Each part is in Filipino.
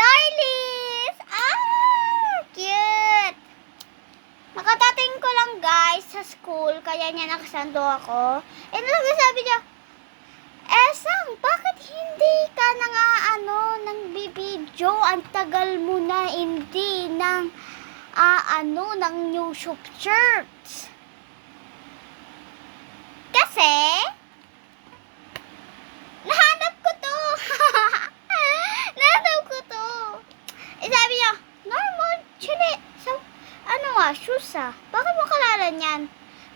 Larlies! Cute! Nakatating ko lang guys sa school, kaya niya nakasando ako. And talaga sabi niya, Esang, bakit hindi ka na nga nang bibidyo? Ang tagal mo na hindi ng ng new shirts. Kasi, nahanap ko to. Nahanap ko to. Sabi niya, normal, chili. So, shoes Bakit mo kalala niyan?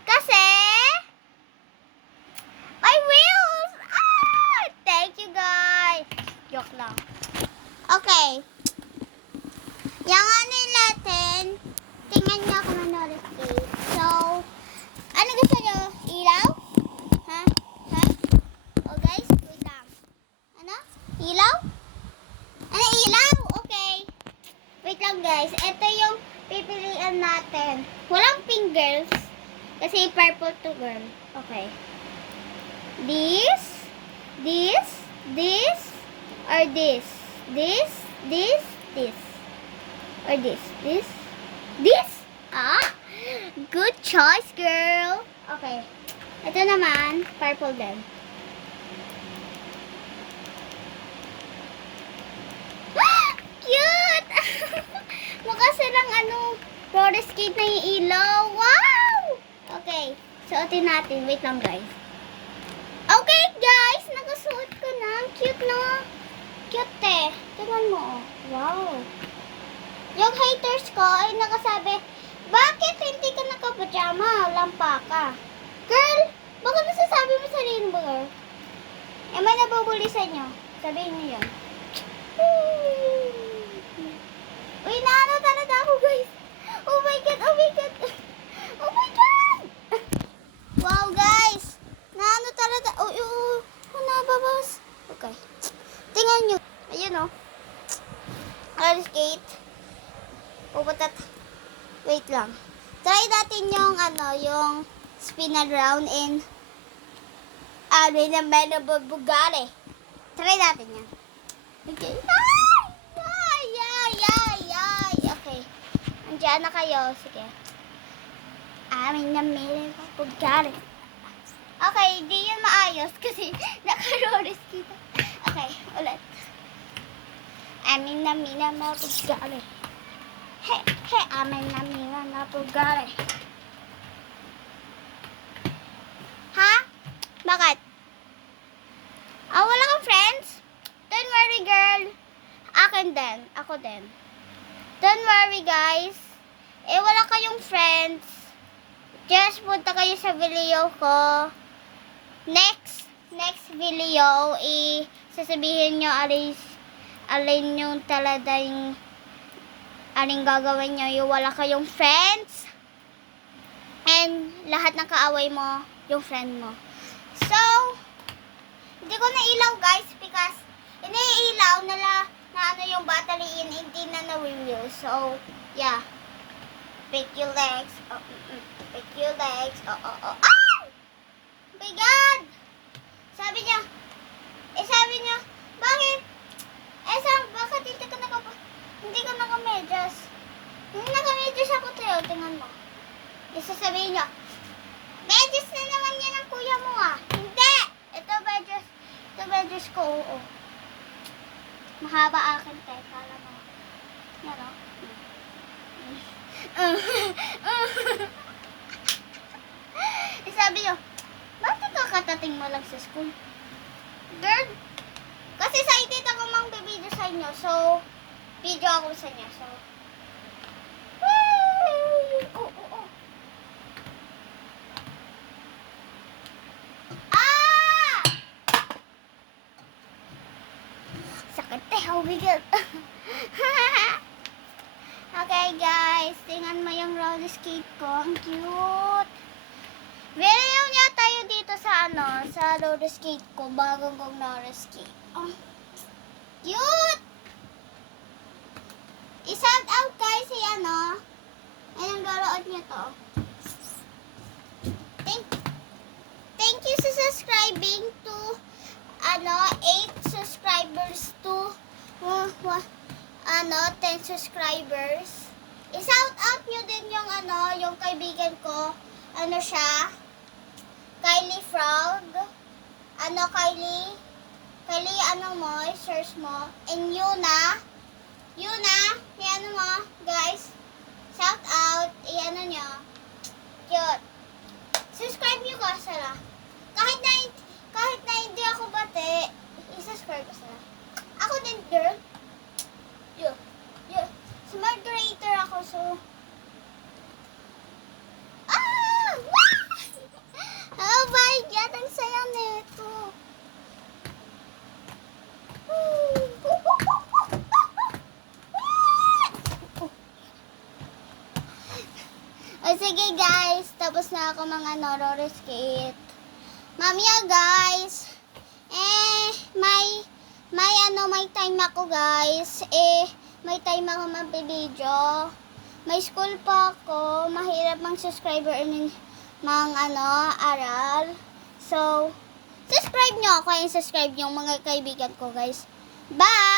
Kasi, my wheels! Thank you guys. Joke lang. Okay. Yung natin, tingnan niyo ako ng roller skate. So, ano gusto niyo? Ilaw? Ha? Oh guys, wait lang. Ano? Ilaw? Ano ilaw? Okay. Wait lang guys. Ito yung pipilian natin. Walang pink girls. Kasi purple to girl. Okay. This, or this. This. Or this. Good choice, girl. Okay. Ito naman, purple din. Cute! Mukha silang roller skate na yung ilaw. Wow! Okay. Suotin natin. Wait lang, guys. Okay, guys. Nakasuot ko na. Cute, no? Cute, eh. Tingnan mo, oh. Wow. Yung haters ko ay nakasabi, bakit hindi ka nakapajama? Lampa ka. Girl, baka nasasabi mo sa sarili mo, girl? May nabubuli sa inyo. Sabihin niyo yan. Uy, talaga ako, guys. Oh my God. Oh my God. Wow, guys. Talaga. Nababas. Okay. Tingnan nyo. Ayun, oh. Roller skate. Wait lang. Try natin yung, yung spin around in Bugatti. Try natin yan. Okay. Okay. Andiyan na kayo. Sige. Bugatti. Okay, di yun maayos kasi naka-roller skate. Okay, ulit. Bugatti. Hey, Bugatti. Ha? Bakit? Wala kang friends? Don't worry, girl. Ako din. Don't worry, guys. Wala kayong friends. Just punta kayo sa video ko. Next video, sasabihin nyo alin yung talaga yung aling gagawin nyo yung wala kayong friends and lahat ng kaaway mo yung friend mo. So, hindi ko na ilaw guys because iniilaw na yung battery hindi na na-review. So, yeah. Pick your legs. Pick your legs. Oh my God! Sabi niya, bakit? Bakit hindi ka naka-medyas? Hindi naka-medyas ako tayo. Tingnan mo. Sasabihin niya, medyas na naman yan ang kuya mo Hindi! Ito medyas ko, oo. Mahaba akin tayo. Kala mo. Yan o. Sabi niyo, bakit kakatating mo lang sa school? Girl, kasi excited ako mang bibidyo sa inyo. So, video ako sa inyo. So, sakit oh my God. Okay guys, tingnan mo yung roller skate ko. Ang cute. Video niya tayo dito sa sa roller skate ko. Bagong kong roller skate. Cute! I-shout out guys si ayun, garoon niya to. Thank you sa subscribing to 8 subscribers to subscribers. I-shout out nyo din yung yung kaibigan ko. Ano siya? Kylie Frog. Kylie, search mo. And Yuna, mo, guys. Shout out, nyo. Cute. Subscribe nyo ko sila. Kahit na hindi ako bate, i-subscribe ko sila. Ako din, girl. Smart creator ako, so. Wow! Oh my God, ang saya nito. O sige guys, tapos na ako mga roller skate. Mamaya guys, may time ako guys. May time ako mag-video. May school pa ako. Mahirap mang subscriber aral. So, subscribe nyo ako. Subscribe nyo mga kaibigan ko guys. Bye!